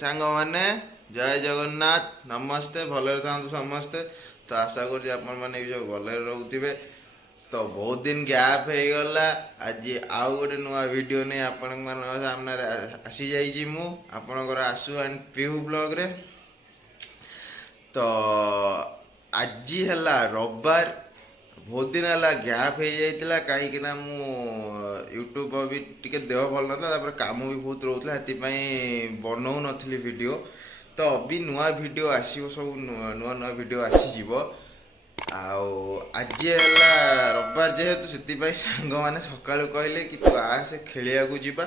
सांग मैंने जय जगन्नाथ नमस्ते भले था समस्ते तो आशा कर मैंने जो भले रोथे तो बहुत दिन गैप हो गला आज आउ गोटे नुआ वीडियो नहीं आपण सामने आसी जाइए मुझे आसु एंड पीहू ब्लॉग रे तो आज है रविवार बहुत दिन है गैप हो जाता कहीं यूट्यूब भी टी देह भल ना काम भी बहुत रोला बनाऊ नी वीडियो तो अभी नुआ वीडियो आसो सब नुआ नुआ वीडियो आसी आज है रविवार जेहेतु से सांग मैंने सका कहले कि तू आसे खेलिया जीवा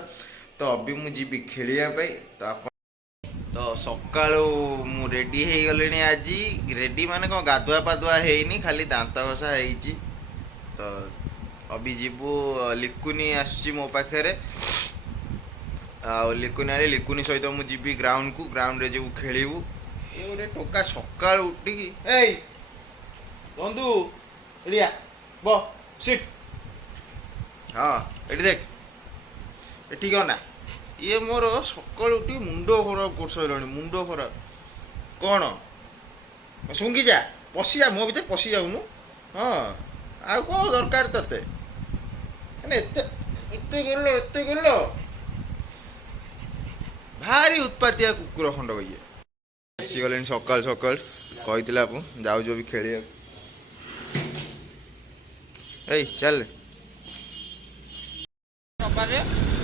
तो अभी मुझे खेलियापाई तो सका रेडी हो गले आज रेडी माने कौन गाधुआ पाधुआ है खाली दांत घसा है तो अभी जीवु लिकुनी आसुची मो पाखे लिकुनी लिकुनी सहित मुझे ग्राउंड को ग्राउंड रे जीवु खेलू ये गोटे टोका सका उठिकी बंधु एरिया ब सिट हाँ ये देख ये ना ये मोर सका उठी मुंड खराब कर सारे मुंड खराब कौन सुंगी जा पशि जा मो भर पशि जाऊनु हाँ आ कौन दरकार ते एते गल भारी उत्पातिया कुकुर खंड ये आसीगले सकाल सकाल कही आप जाऊ भी खेल चल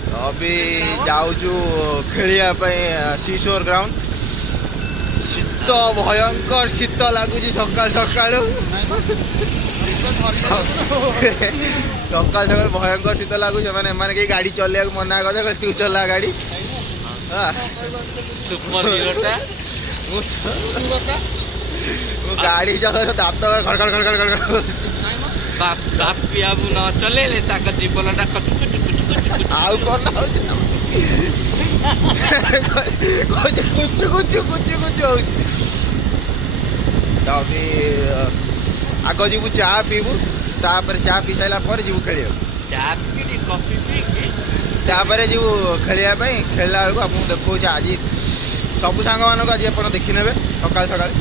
अभी जाऊँ खेलियापाई सीशोर ग्राउंड शीत भयंकर शीत लगुच सकाल सकाल सकाल सकाल भयंकर शीत लगुच मैंने कहीं गाड़ी चलने मना कर तू चला गाड़ी गाड़ी चला दात खड़खड़ खड़खड़ खड़खड़ न चले जीवन आउ कौन अभी आग जीवु चा पीबू तापर चा पी सारा पर जीवु खेल तापर जीवु खेलिया खेलला बेलू आपको देखा आज सब सांग मान आज आप देखने सकाल सकाल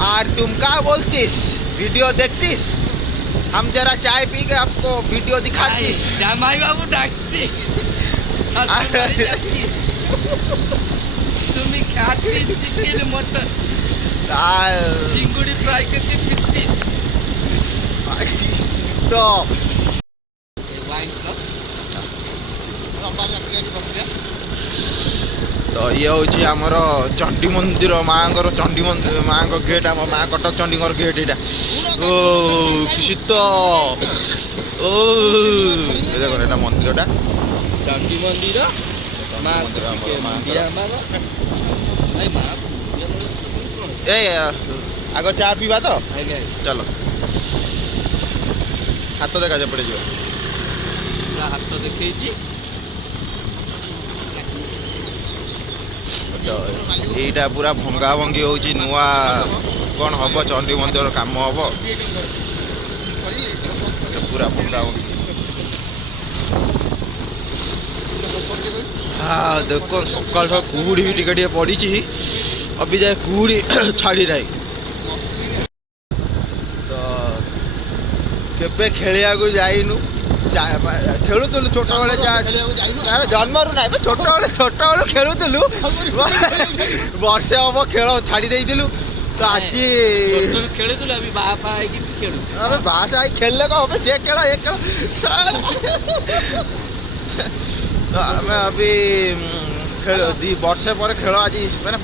और तुम क्या बोलतीस वीडियो देखतीस हम जरा चाय पी के आपको वीडियो दिखातीस जामाई बाबू डाकतीस तुम्हें खातीस चिकन मटन चिंगुड़ी फ्राई करके पीतीस तो वाइन कप तो ये हूँ आमर चंडी मंदिर माँ चंडी मंदिर माँ गेट आम माँ कटक चंडी गेट यहाँ ओ शीत ओ देखो मंदिर चंडी मंदिर ए आग चा पीवा तो चलो हाथ देखा पड़े हाथ देखी यहीटा पूरा भंगा भंगी हो नुआ कौन हम चंडी मंदिर काम हम पूरा भंगा भंगी हाँ देखो सकाल सकाल कुहुड़ी भी टिके पड़ी अभी जाए कुहुड़ी छाड़ी रही तो केबे खेलिया को जाइनु खेलुलु छोट बेले जन्मरू ना छोट बेले खेलुलु वर्षे हम खेल छाड़ी देलु तो आज खेलुलु अभी बासा खेलने को हम से खेल ये तो आम अभी खेल वर्षे पर खेल आज मैंने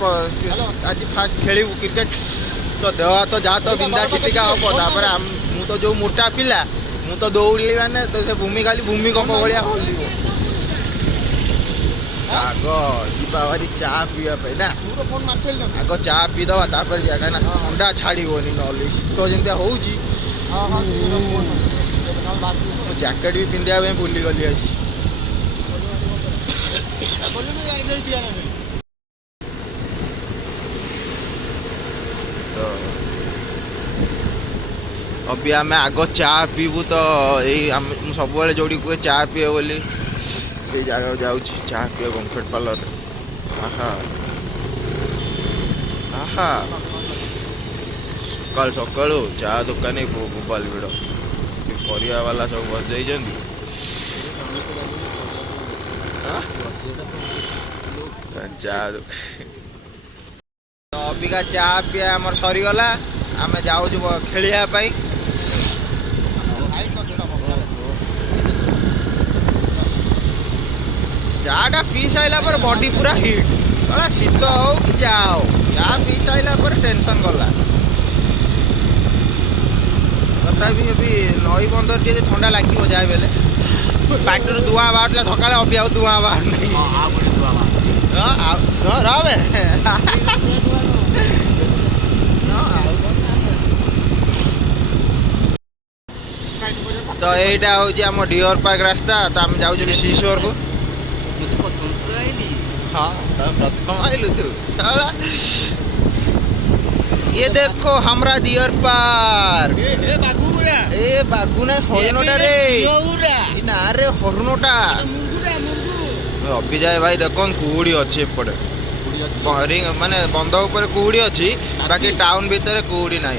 आज खेलू क्रिकेट तो देह हाथ जहाँ तो बिंदा छिटिका हम मु तो जो मोटा पिला मु तो दौड़ी मैंने तो से भूमि खाली भूमिकंप भाया हल्ल आग जावारी चा पीवाई ना आग चा पीदवा कहीं ठंडा छाड़ोनी ना शीत जमी हो जैकेट भी पिंधा भूली गली आज अभी आम आग चा पीबू तो सब जोड़ी कहे चा पीए बोली ଏଇ ଜାଗାକୁ ଯାଉଛି ଚାହା ପିଅ କମ୍ଫର୍ଟ ପାର୍ଲରରେ। ଆହା ଆହା ସକାଳୁ ସକାଳୁ ଚା ଦୋକାନୀ ବୋବାଲ ଭିଡ଼, ପରିବା ବାଲା ସବୁ ବସିଯାଇଛନ୍ତି। ଚା ଅବିକା ଚା ପିଆ ଆମର ସରିଗଲା, ଆମେ ଯାଉଛୁ ଖେଳିବା ପାଇଁ। ଚା ଟା ପିଇ ସାରିଲା ପରେ ବଡି ପୁରା ହିଟ୍, ଶୀତ ହଉ କି ଯାହା ହଉ ଚା ପିଇ ସାରିଲା ପରେ ଟେନସନ ଗଲା। ତଥାପି ଏବେ ନଈ ବନ୍ଦର ଟିକେ ଥଣ୍ଡା ଲାଗିବ ଯାହା ବେଲେ, ପାଟିରୁ ଧୂଆଁ ବାହାରୁଥିଲା ସକାଳେ, ଅବି ଆଉ ଧୂଆଁ ବାହାରୁନି। ରହବେ ତ ଏଇଟା ହଉଛି ଆମ ଡିଅର ପାର୍କ ରାସ୍ତା। ତ ଆମେ ଯାଉଛୁ ସିଶୋର କୁ। हाँ प्रथम आइलु तू साला। ये देखो हमरा डियर पार्क। ए बागु ना हरनोटा रे ना रे हरनोटा अभी जाए भाई। देखो कुहुड़ी अच्छी एपटे माने बंध ऊपर कुहुड़ी अच्छी, बाकी टाउन भीतर कुहुड़ी ना।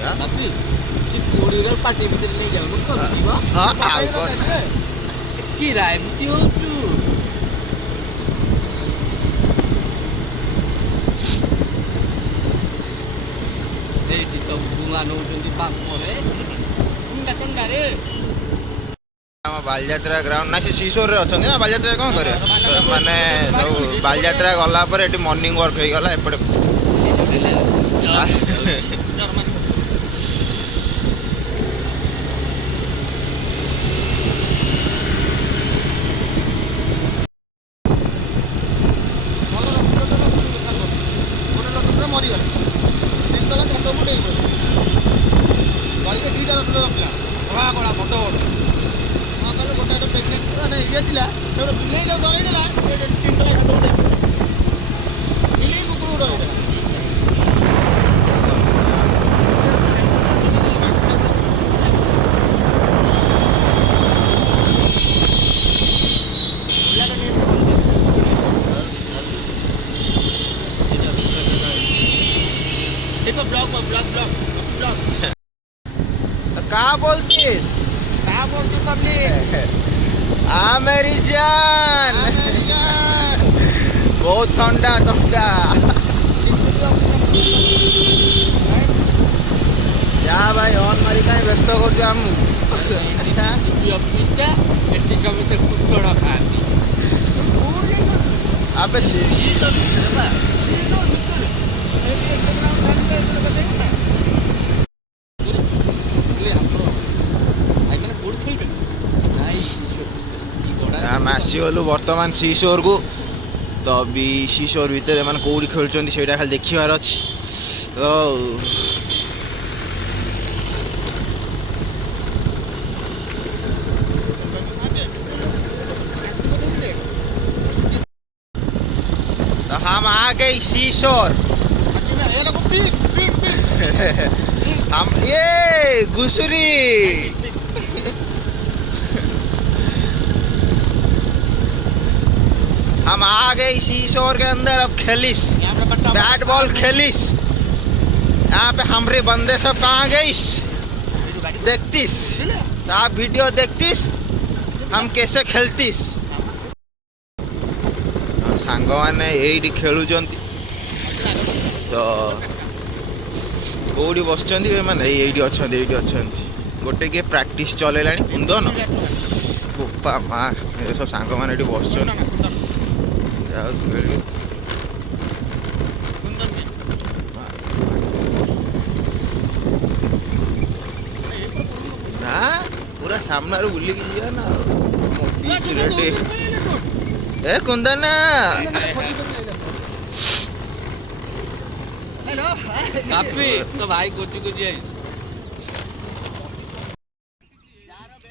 बालजात्रा ग्राउंड ना सिशोर रे अच्छा ना बालजात्रा कौन करे माने बालजात्रा गला पर एटी मॉर्निंग वर्क हो गला एपटे। कहाँ बोलतीस पब्लिक? मेरी जान बहुत ठंडा ठंडा। जा भाई ऑन मारी कहीं व्यस्त कर अबे आम आसीगलु बर्तमान सिशोर को। तो अभी सिशोर भितर मैंने कौटी खेलुंट से खाली देखार अच्छी। तो हम आ गए सिशोर। हम ये घुसरी हम आ गए सिशोर के अंदर। अब खेलिस बैट बॉल खेलिस यहाँ पे हमरे बंदे सब कहाँ गईस देखतीस, तो आप वीडियो देखतीस हम कैसे खेलतीस। सांग मैंने यही खेलुचंती तो कौटी बस मैंने ये अच्छा गोटे किए प्रैक्टिस चलैला कुंदन बोपा माँ ये सब सांग मैंने बस ना पूरा सामने बुल ना बीच रेडी ए कुंदन तो भाई कोची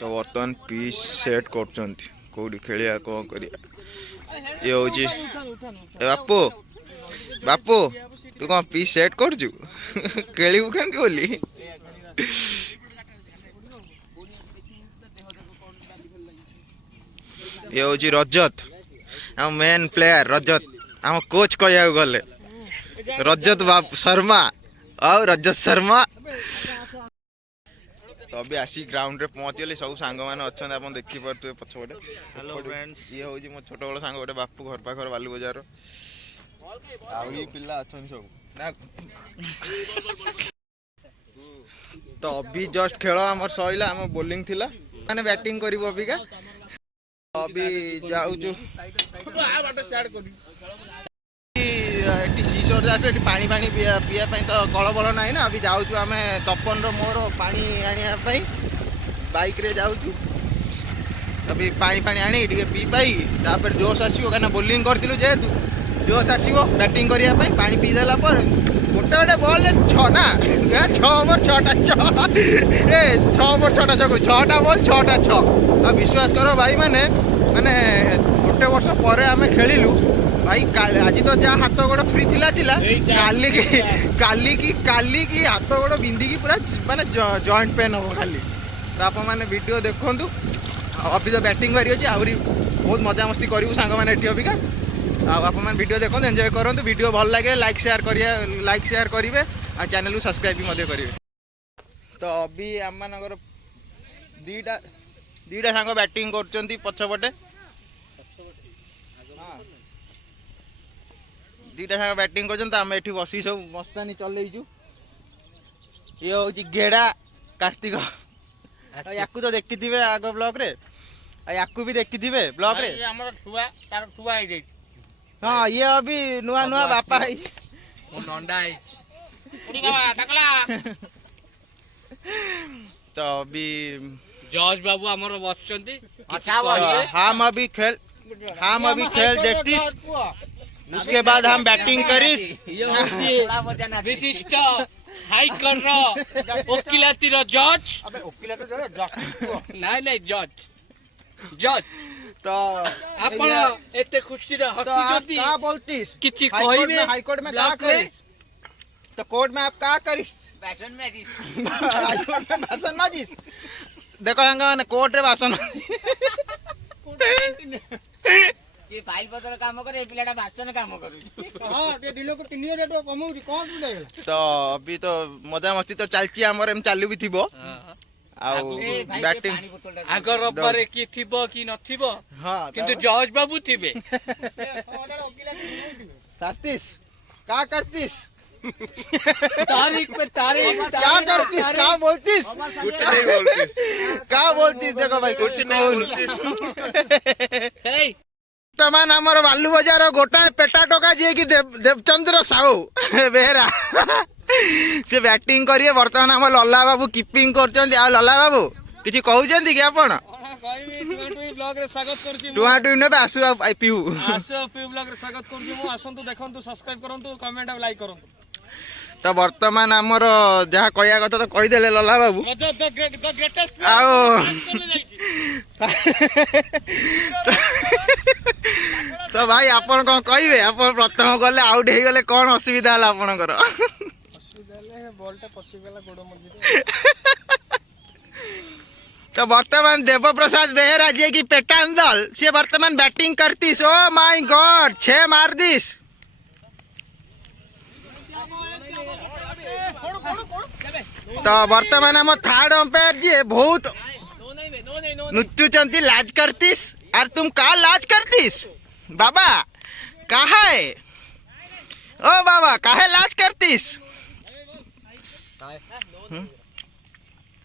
तो बर्तमान पीस सेट करचंती कोडी खेलिया को करिया। ये होची ए बापू बापू तू कौन पीस सेट करजु खेलिबु केंति बोली। ये होची रजत आम मेन प्लेयर रजत आम कोच कहया गले रजत शर्मा और रजत शर्मा तो अभी आसी ग्राउंड रे पहुंचली सब सांग मैंने अच्छा आप देखी पारे पछपटे हेलो फ्रेंड्स ये हूँ मो छोट बड़ सांग गोटे बापू घर पाखर बालू बजार पिला अच्छा सब ना तो अभी जस्ट खेल आम सैला आम बोलिंग थिला माने बैटिंग करिवो अबिका अभी जाऊचु सीसोर जासु एटी पानी पानी पिया तो कल बल ना ना अभी जाऊचु आम तपन मोर पानी आनिया बाइक रे जाऊचु अभी पानी पानी आनी टे पी पाई तापर जोश आसो क्या बोलिंग करूँ जेहेतु जोश आसो बैटिंग करने पानी पीदेला गोटे गोटे बल छा 6 ओवर 6टा 6 ओवर 6टा 6 6टा बल 6टा 6 आ विश्वास करो भाई माने गोटे वर्ष पर आम खेलु भाई आज तो जहाँ हाथ गोड़ फ्री थिला काली की हाथ गोड़ बिंदी पूरा माने जॉइंट पेन हम खाली तो आप मैंने वीडियो देखु अभी तो बैटिंग बारी अच्छी आहरी बहुत मजा मस्ती करूँ सांग मैंने अबिका आप वीडियो देखो एंजॉय करूँ वीडियो भल लगे लाइक शेयर करेंगे और चैनल को सब्सक्राइब भी करेंगे तो अभी आम मानकर दीटा सांग बैटिंग कर पछपटे दीटा सांग बैटिंग कर बसी सब मस्तानी चलैचु ये हूँ गेड़ा कार्तिक या तो देखी थे आग ब्लॉक रे या भी देखी थे ब्लॉक रे हाँ ये अभी नुआ नुआ बापा है तो अभी जॉर्ज बाबू हमर बसचंती हम अभी खेल देखतीस उसके बाद हम बैटिंग करीस विशिष्ट हाईकोर्ट रो वकिलाती रो जज नहीं जज तो आपण एते खुशी रे हसी जदी का बोलतीस किछि कहिबे हाईकोर्ट में का करिस तो कोर्ट में आप का करिस भाषण मारिस हाईकोर्ट में भाषण मारिस देखो हंगा ने कोर्ट रे भाषण ये फाइल पत्र काम करे ए पिलाटा भाषण काम करू हां ते दिलो को 3 रेट कमौरी कोन बुझाइला तो अभी तो मजा मस्ती तो चलची हमर एम चालू भी थिबो आउ बैटिंग आगर रब्बारे की थिबो की नथिबो हां किंतु जॉर्ज बाबू थिबे सातिस का करतीस तारीख पे तारीख क्या करतीस का बोलतीस कुछ नहीं बोलतीस का बोलतीस देखो भाई कुछ नहीं हे तमान हमर बालू बाजार गोटा पेटा टोका जे कि देवचंद्र साहू बेहरा से बैटिंग करिए वर्तमान हम लल्ला बाबू कीपिंग करछन आ लल्ला बाबू किछि कहउछन कि आपण ब्लॉग रे स्वागत करछि टुआ टु ने आसु आई पीऊ पीऊ ब्लॉग रे स्वागत करछि मु आसंतु देखंतु सब्सक्राइब करंतु कमेंट और लाइक करंतु तो वर्तमान आमर जहाँ कहया कथा तो कहीदेले लल्ला बाबू आओ तो भाई आपन कौन कहिबे आपन प्रथम गले आउट हे गले कोन असुविधा हला आपनकर तो वर्तमान देव प्रसाद बेहरा जे की पेटान दल से वर्तमान बैटिंग करतीस ओ माय गॉड 6 मार दिस तो वर्तमान हम थर्ड अंपायर जी बहुत नुचुचंती लाज करतीस और तुम का लाज करतीस बाबा कहा है ओ बाबा काहे लाज करतीस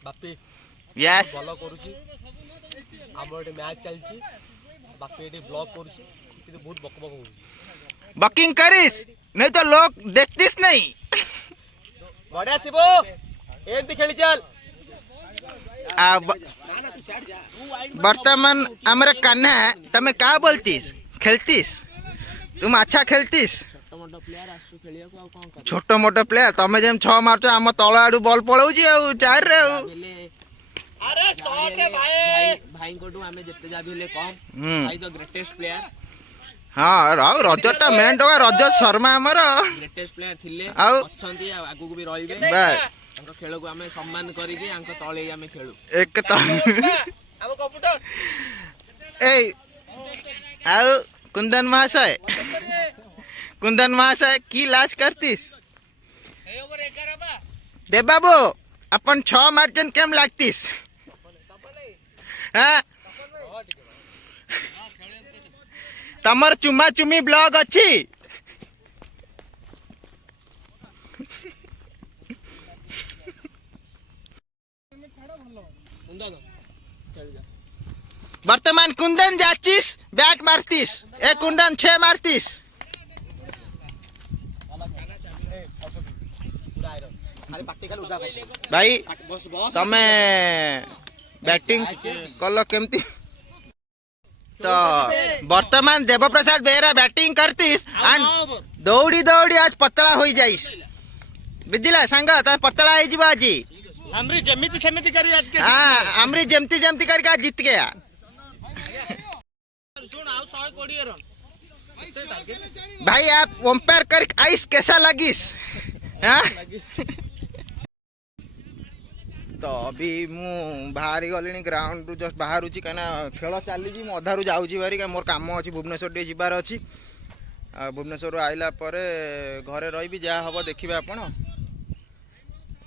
बापी यस भलो करूची हमर एटे मैच चलची बापी एटे ब्लॉक करूची किंतु बहुत बक बक होची बकिंग करिस नहीं तो लोग देखतीस नहीं बढ़िया शिबो एंती खेली चल वर्तमान हमारे कान्हा तमे का बोलतीस खेलतीस तुम अच्छा खेलतीस छोट मोटो प्लेयर तमे जेम 6 मारछ हम तळ आडू बॉल पळौजी आ 4 रे अरे 100 के भाई भाई कोटू हमें जत्ते जा भी ले कम भाई द ग्रेटेस्ट प्लेयर हाँ रजत मेन टका रजत शर्मा हमर ग्रेटेस्ट प्लेयर थिले आउ अछंती आगु को भी रहिबे अंक खेल को हमें सम्मान करिके अंक तळे हमें खेलु एक तो हम कंप्यूटर ए आउ कुंदन महाशय की लाज करतीस दे बाबू अपन 6 मार्जिन केम लागतीस हाँ तमर चुमा चुमी ब्लॉग अच्छी वर्तमान कुंदन जाचिस बैट मारतीस ए कुंदन 6 मारतीस भाई तमे बैटिंग कल केमती तो वर्तमान देवप्रसाद बेहरा बैटिंग करतीस एंड दौड़ी दौड़ी आज पतला हो जाइस बुझिला सांग त पतला हो जिबा आज हमरी जेमिति सेमिति करी आज के हां हमरी जेमती जेमती करके आज जीत गया सुन आउ 120 रन भाई आप अंपायर कर आइस कैसा लगिस हाँ तो अभी मु बाहरी गलिनी ग्राउंड रु जस्ट बाहर कहीं खेल चली मु अधारू जाऊँगी बारी मोर कम अच्छी भुवनेश्वर टे जबार अच्छी भुवनेश्वर आइला परे घरे रही जहाँ हम देखिए आपण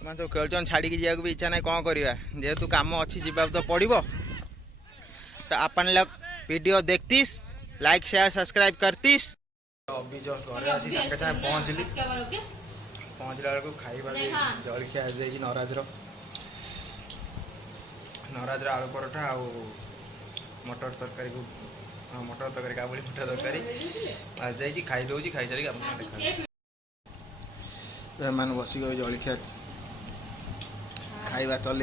सब खेल छाड़ी जावाक भी इच्छा ना कौन करवा जेहेतु कम अच्छी जवाब तो पड़ो तो अपन लोग वीडियो देखतीस लाइक शेयर सब्सक्राइब करतीस अभी जस्ट घरे आसी सागे सागे पहुँचली पहुँचला बेलू खाଇବା जलखिया नवराज आलू परोठा आ मटर तरकारी को मटर तरकारी काबुली मटर तरकारी आज जाइए खाई दूसरी खाई सारी देखा मैंने बस गए जलखिया खाଇବା चल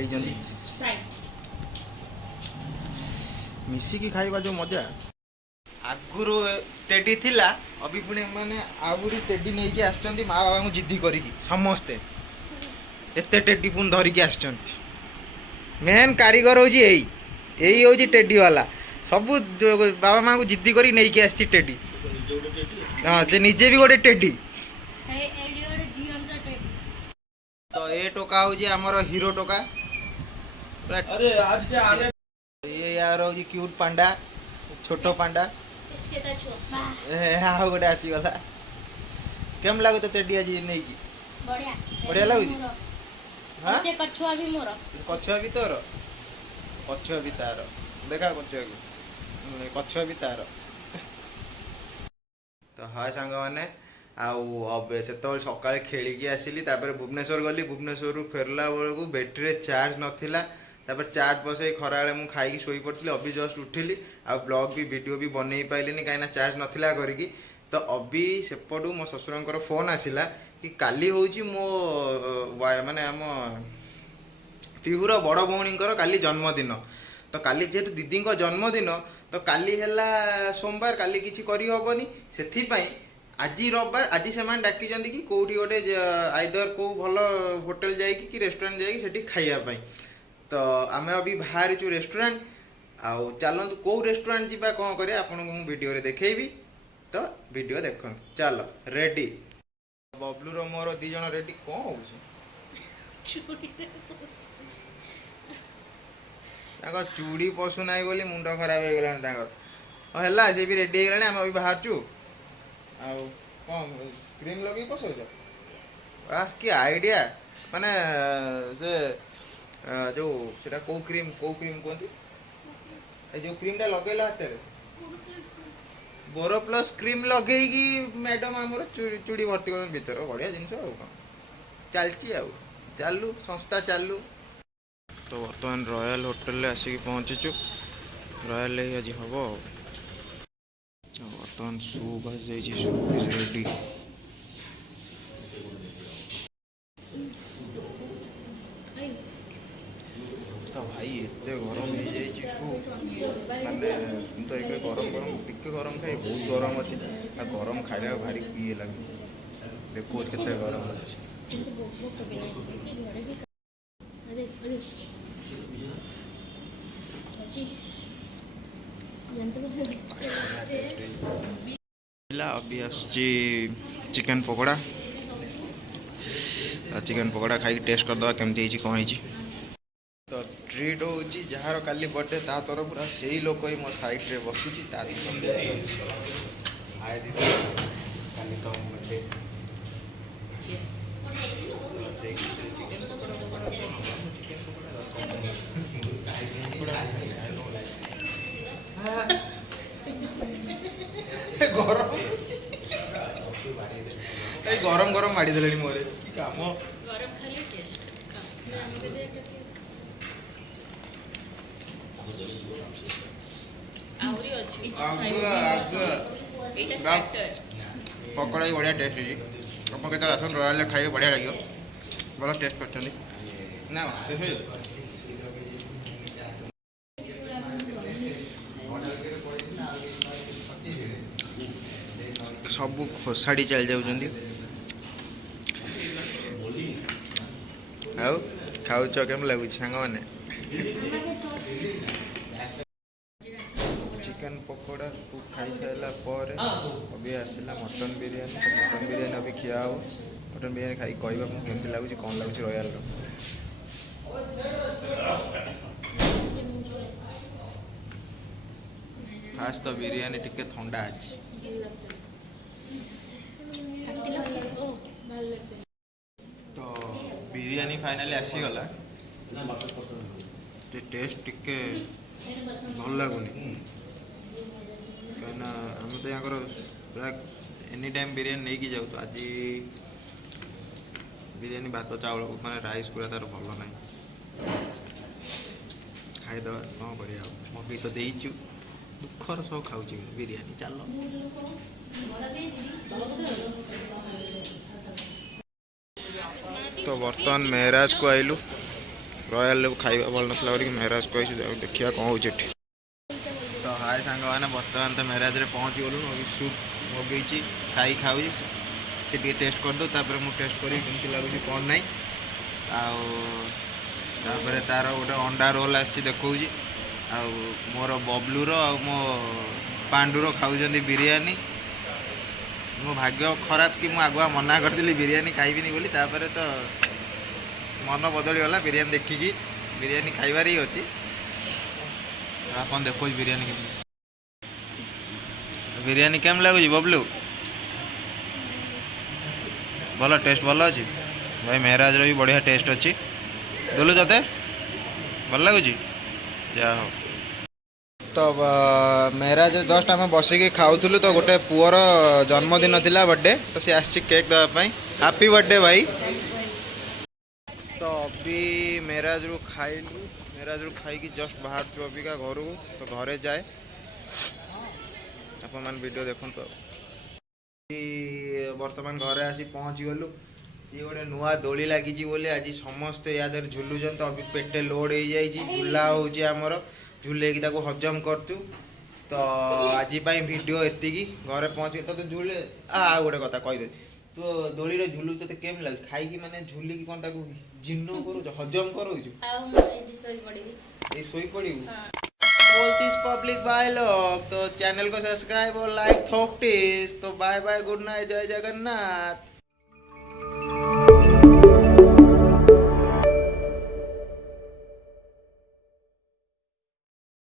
मिसिकी खाଇବା जो मजा आगुरु टेडी थिला अभी पुणे माने आगुरी टेडी नहीं के आछंती माँ बाबा को जिद्दी करिकी समस्ते एते टेडी पुन धरिकी आछंती मेन कारीगर हूँ यही हूँ टेडी वाला सब बाबा माँ को जिद्दी करी नहीं के आसी टेडी हाँ से निजे भी गोटे टेडी तो ये टोका हूँ आमर हीरो टोका अरे आज के आने ये यार हूँ क्यूट पांडा छोट पांडा हाँ गोटे आसीगला केम लगो तो टेडी आज नहीं की बढ़िया लगुच कछुआ भी मोर कछुआ भी तोर कछुआ भी तार देखा कछुआ भी तार तो हाय सांग मैंने से सका खेलिकी आसिली भुवनेश्वर गली भुवनेश्वर फेरला बेलू बैटेरी चार्ज नाला चार्ज बसई खरा बेले मुझे खाई शोई पड़ी अभी जस्ट उठिली आ ब्लॉग भी वीडियो भी बनई पाइलिनी कहीं चार्ज नाला करके तो अभी सेपटू मो ससुर फोन आसला कि काली हूँ मो माने आम पिहुर बड़ भौणी काली जन्मदिन तो काली जेहेतु दीदी जन्मदिन तो काली है सोमवार काली किसी करहबनी से आज रविवार आज से डाक कि कौटी गोटे आइदर कौ भल होटेल जाइए कि रेस्टोरेंट जाइए खाइबा तो आम अभी बाहर रेस्टोरेंट आउ चलतु कौ रेस्टोरेंट जावा कौन कर वीडियो देखी तो वीडियो देख चल रेडी बबलू रो मोर दी जन रेडी कौन हो चूड़ी पशु ना बोली मुंड खराब हो गला है सी भी रेडी हो गला अभी बाहर चु कौन क्रीम लगे पशु वाह कि आइडिया माने से जो सेटा को क्रीम कहते जो क्रीमटा लगेला हाथ में बोरो प्लस क्रीम लगे मैडम आमर चूड़ी भर्ती कर भर बढ़िया जिनस चलती चालू संस्था चालू तो बर्तमान रॉयल होटेल आसिक पहुँचीचु रॉयल आज हम बर्तमान सूप आसी सूप रेडी तो भाई एत गरम हो जाने तो एक गरम गरम टिके गरम खाई बहुत गरम अच्छी गरम खाइला भारी ये लगे देखो केते गरम अच्छी अभी आसची चिकन पकोड़ा खाई टेस्ट करदे केमती कौन तो ट्रीट होची जहार काली बर्थडे ता तरफ पूरा सेही लोक ही मो साइड रे बसुची ता आए दीदी काली तो बर्थडे गरम गरम माड़ी देले मोरे की काम गरम खाली टेस्ट हमके दे आउरी अछि एटा स्टार्टर पकड़ा ही बढ़िया टेस्ट है अपन के राशन रॉयल खाइए बढ़िया लगियो बड़ा टेस्ट करछली ना सब खोसाड़ी चल जाउछंदी आउ खाउछ केम लागु सांग माने चिकन पकोड़ा सूप खाई सारा पर अभी आसला मटन बिरयानी अभी खिया हो मटन बिरयानी खाई कहबा केमती लागुच कौन लागुच रॉयल रो फास्ट तो बिरयानी टिके ठंडा अछि तो बिरयानी फाइनली आसी गला टेस्ट टिके भल लगुनि कहना हम तो यहाँ पूरा एनी टाइम बिरयानी नहीं की जाऊ तो आज बिरयानी भात चाउल माने राइस पूरा तार भल ना खाईद कौन कर मगे तो देचु दुखर सब खाऊ बिरयानी चलो तो बर्तमान मेहराज को आइलु रॉयल खाଇବା भल नसला मेहराज को देखिया कौन हो तो हाय सांग मैंने बर्तमान तो मेहराज रे पहुँची गलु अभी सूप मगेची खाई खाऊ से टेस्ट कर दो तापर मु टेस्ट करी केमती लगुच कौन नाई आउे तार गोटे अंडा रोल आसी देखा मोर बबलूर आ मो पांडुर खाऊँ बिरयानी मो भाग्य खराब कि मु आगुआ मना करती बिरयानी खाइबिनी बोली तापर तो मन बदली गला बिरयानी देखिकी बिरयानी खाइबार ही अच्छी अपन देखो बिरयानी बिरयानी केम लगुच बबलू भल टेस्ट भल अच्छी भाई मेहराज भी बढ़िया टेस्ट अच्छी दोलू ते भल लगुच जा हो तो मेहराज जस्ट आम बसिक खाऊलु तो गोटे पुअर जन्मदिन थिला बर्थडे तो सी आसी केक देवाई हैप्पी बर्थडे भाई तो अभी मेहराज रू खाइलु मेहराज रू खाई जस्ट बाहर चु अबिका घर को तो घरे जाए आप वीडियो देखो तो बर्तमान घरे आसी पहुँची गलु ये गोटे नुआ दोली लगी बोली आज समस्ते या झुलुन तो अभी पेटे लोड हो जाइए झूला होमर झूले हजम करतु तो आज वीडियो एति घरे पहुँच तो झूले गोटे कथा कहीदे तो दोली रे झुलु तो केम लगे खाई माने झुली की कौन ताको जिन्न करू हजम करू सोई पड़ी बोल दिस पब्लिक भाई लोग तो चैनल को सब्सक्राइब और लाइक थोकटिस तो बाय बाय गुड नाइट जय जगन्नाथ।